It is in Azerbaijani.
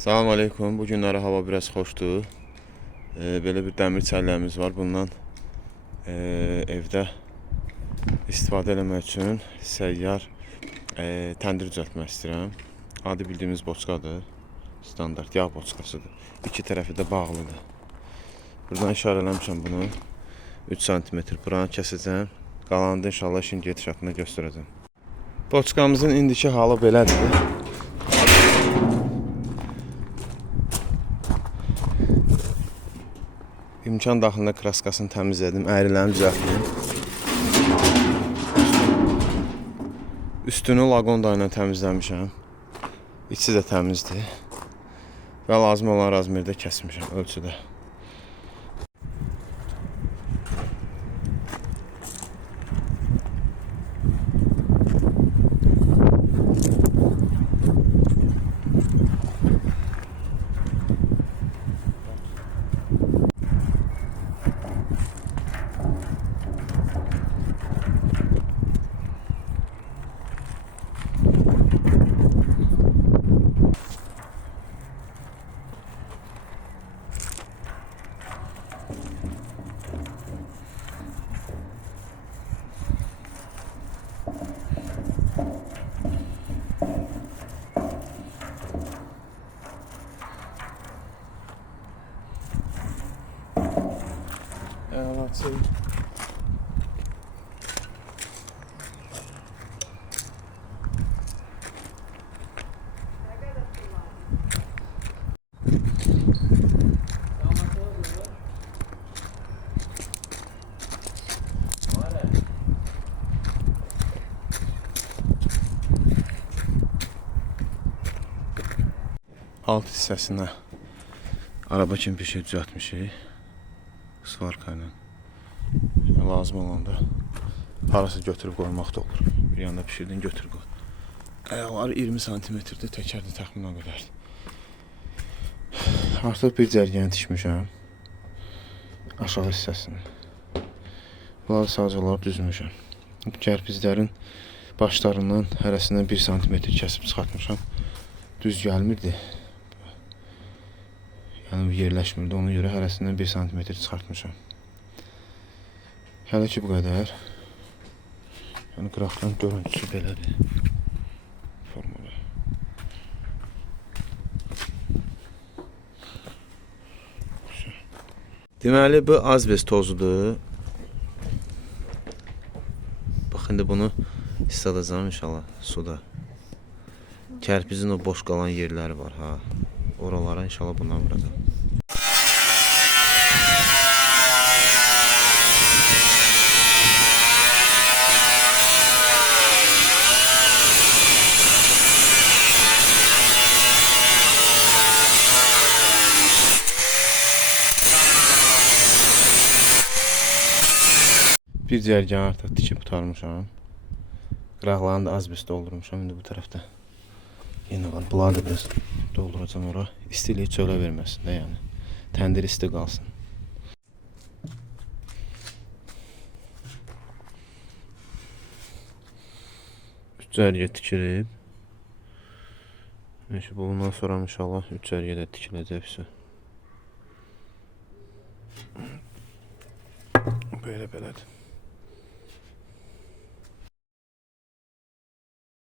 Salam aleykum. Bu günləri hava biraz xoşdur. Belə bir dəmir çəllərimiz var. Bundan evdə istifadə eləmək üçün səyyar təndir düzəltmək istəyirəm. Adi bildiyimiz boçkadır. Standart yağ boçkasıdır. İki tərəfi də bağlıdır. Buradan işarələmişəm bunu. 3 cm buranı kəsəcəm. Qalanını da inşallah işin gedişatını göstərəcəm. Boçkamızın indiki halı belədir. İmkan daxilində kraskasını təmizlədim, əyrilərini düzəltdim. Üstünü laqonda ilə təmizləmişəm. İçi də təmizdir. Və lazım olan razmerdə kəsmişəm ölçüdə. Let's see. Alt hissəsinə araba kimi bir şey düzəltmişik. Svarka ilə. Lazım olanda parası götürüb qoymaq da olur. Bir yanda pişirdin götür qoy. Ayaqları 20 cm-dir, təkər də təxminən qədərdir. Artıq bir cərgəni tikmişəm. Aşağı hissəsini. Bunları sadəcə olaraq düzmüşəm. Kərpizlərin başlarından hərəsindən 1 cm kəsib çıxartmışam. Düz gəlmirdi. Yəni yerləşmirdi. Ona görə hərəsindən 1 cm çıxartmışam. Hələ ki bu qədər. Yəni qıraqdan görüntüsü belədir. Formada. Deməli bu azbest tozudur. Bax indi bunu isladacağım inşallah suda. Kərpizin o boş qalan yerləri var ha. Oralara inşallah bundan vuracağım. Bir cərgəni artıq tikib qutarmışam. Qıraqlarını da azbest doldurmuşam. İndi bu tərəfdə yenə var. Bunları da biraz dolduracağım ora. İstiliyi çölə verməsin də yəni. Təndir isti qalsın. Üç cərgə tikilib. Bundan sonra inşallah 3 cərgə də tikiləcək. Böyle belədir.